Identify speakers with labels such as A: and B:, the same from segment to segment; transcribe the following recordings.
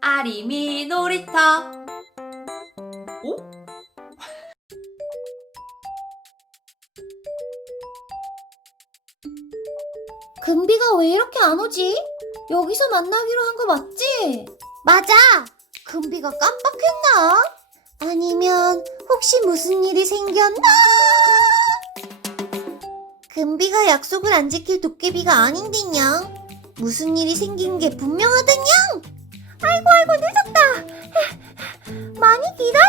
A: 아리미 놀이터. 오?
B: 금비가 왜 이렇게 안 오지? 여기서 만나기로 한 거 맞지? 맞아! 금비가 깜빡했나? 아니면 혹시 무슨 일이 생겼나? 금비가 약속을 안 지킬 도깨비가 아닌데냥. 무슨 일이 생긴 게 분명하다냥. 아이고 늦었다. 많이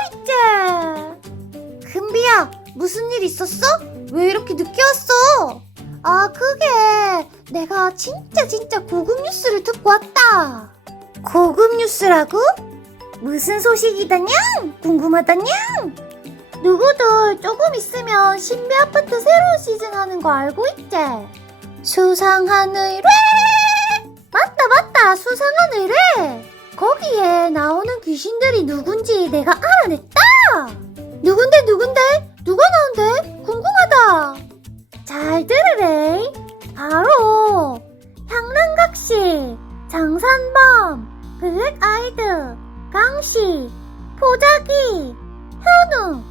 B: 기다렸지. 금비야, 무슨 일 있었어? 왜 이렇게 늦게 왔어? 아, 그게 내가 진짜 고급 뉴스를 듣고 왔다. 고급 뉴스라고? 무슨 소식이다냥? 궁금하다냥? 누구들 조금 있으면 신비 아파트 새로운 시즌 하는 거 알고 있지? 수상한 의뢰! 맞다, 수상한 의뢰! 거기에 나오는 귀신들이 누군지 내가 알아냈다! 누군데? 누가 나온대? 궁금하다! 잘 들으래. 바로 향랑각시, 장산범, 블랙아이드, 강시, 포자기, 현우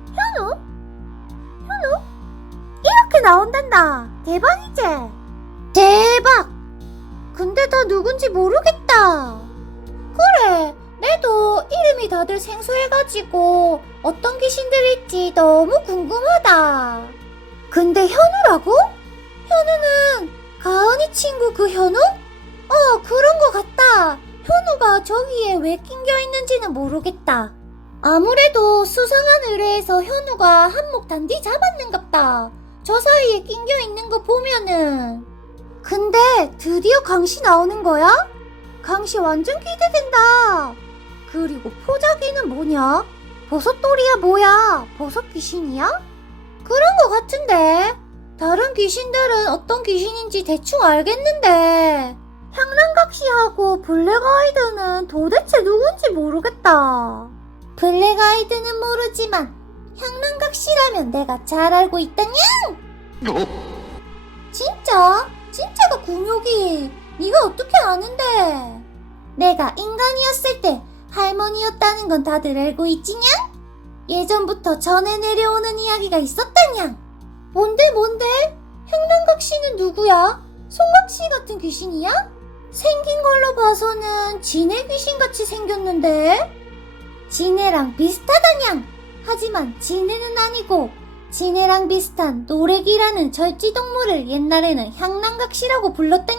B: 이렇게 나온단다. 대박이지? 대박! 근데 다 누군지 모르겠다. 그래, 내도 이름이 다들 생소해가지고 어떤 귀신들일지 너무 궁금하다. 근데 현우라고? 현우는 가은이 친구 그 현우? 그런 거 같다. 현우가 저기에 왜 낑겨 있는지는 모르겠다. 아무래도 수상한 의뢰에서 현우가 한몫 단디 잡았는갑다. 저 사이에 낑겨 있는 거 보면은. 근데 드디어 강시 나오는 거야? 강시 완전 기대된다. 그리고 포자기는 뭐냐? 버섯돌이야 뭐야? 버섯 귀신이야? 그런 거 같은데. 다른 귀신들은 어떤 귀신인지 대충 알겠는데 향랑각시하고 블랙아이드는 도대체 누군지 모르겠다. 블랙아이드는 모르지만 향랑각시라면 내가 잘 알고 있다냥. 진짜가 구묘기. 네가 어떻게 아는데? 내가 인간이었을 때 할머니였다는 건 다들 알고 있지냥? 예전부터 전해 내려오는 이야기가 있었다냥. 뭔데? 향랑각시는 누구야? 송각시 같은 귀신이야? 생긴 걸로 봐서는 진해 귀신같이 생겼는데? 진해랑 비슷하다냥. 하지만 진해는 아니고 진해랑 비슷한 노래기라는 절지동물을 옛날에는 향랑각시라고 불렀다냥.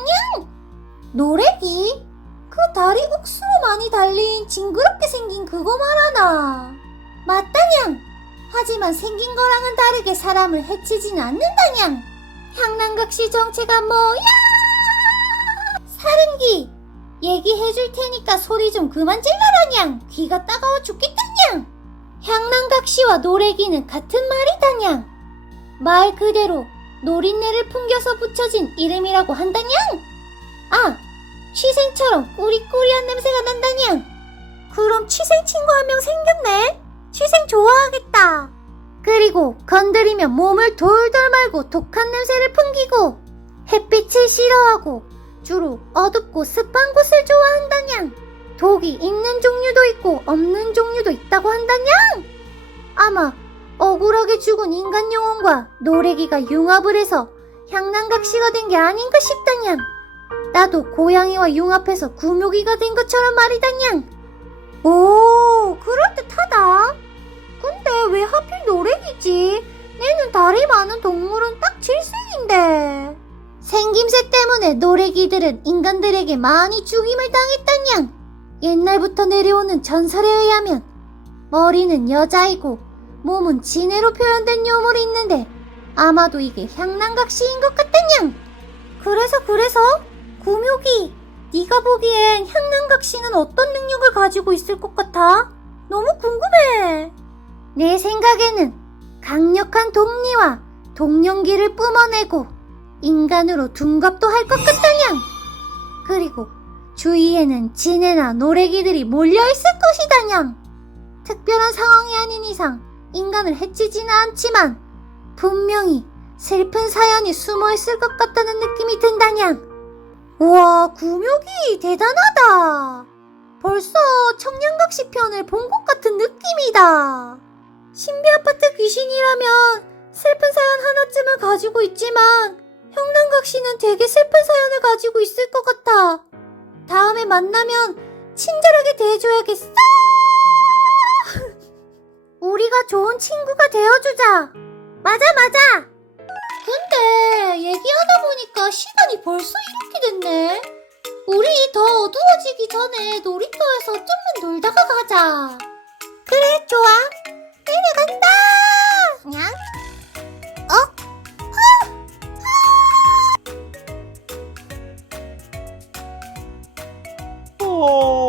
B: 노래기? 그 다리 억수로 많이 달린 징그럽게 생긴 그거 말하나? 맞다냥. 하지만 생긴 거랑은 다르게 사람을 해치지는 않는다냥. 향랑각시 정체가 뭐야? 사릉기, 얘기해줄 테니까 소리 좀 그만 질러라냥. 귀가 따가워 죽겠다냥. 향랑각시와 노래기는 같은 말이다냥. 말 그대로 노린내를 풍겨서 붙여진 이름이라고 한다냥. 아, 취생처럼 꾸리꾸리한 냄새가 난다냥. 그럼 취생 친구 한 명 생겼네? 취생 좋아하겠다. 그리고 건드리면 몸을 돌돌 말고 독한 냄새를 풍기고 햇빛을 싫어하고 주로 어둡고 습한 곳을 좋아한다냥. 독이 있는 종류도 있고 없는 종류도 있다고 한다냥. 아마 억울하게 죽은 인간 영혼과 노래기가 융합을 해서 향랑각시가 된 게 아닌가 싶다냥. 나도 고양이와 융합해서 구묘기가 된 것처럼 말이다냥. 오, 그럴듯하다. 근데 왜 하필 노래기지? 얘는 다리 많은 동물은 딱 질색인데. 생김새 때문에 노래기들은 인간들에게 많이 죽임을 당했다냥. 옛날부터 내려오는 전설에 의하면 머리는 여자이고 몸은 진해로 표현된 요물이 있는데 아마도 이게 향랑각시인 것 같다냥. 그래서 구묘기, 네가 보기엔 향랑각시는 어떤 능력을 가지고 있을 것 같아? 너무 궁금해. 내 생각에는 강력한 동리와 동령기를 뿜어내고 인간으로 둔갑도 할 것 같다냥. 그리고 주위에는 진해나 노래기들이 몰려있을 것이다냥. 특별한 상황이 아닌 이상 인간을 해치지는 않지만 분명히 슬픈 사연이 숨어있을 것 같다는 느낌이 든다냥. 우와, 구묘기 대단하다. 벌써 청량각시 편을 본 것 같은 느낌이다. 신비 아파트 귀신이라면 슬픈 사연 하나쯤을 가지고 있지만 형랑각시는 되게 슬픈 사연을 가지고 있을 것 같아. 다음에 만나면 친절하게 대해줘야겠어. 우리가 좋은 친구가 되어주자. 맞아. 근데 얘기하다 보니까 시간이 벌써 이렇게 됐네. 우리 더 어두워지기 전에 놀이터에서 좀만 놀다가 가자. 그래, 좋아. 내려간다. 냥?
A: 어?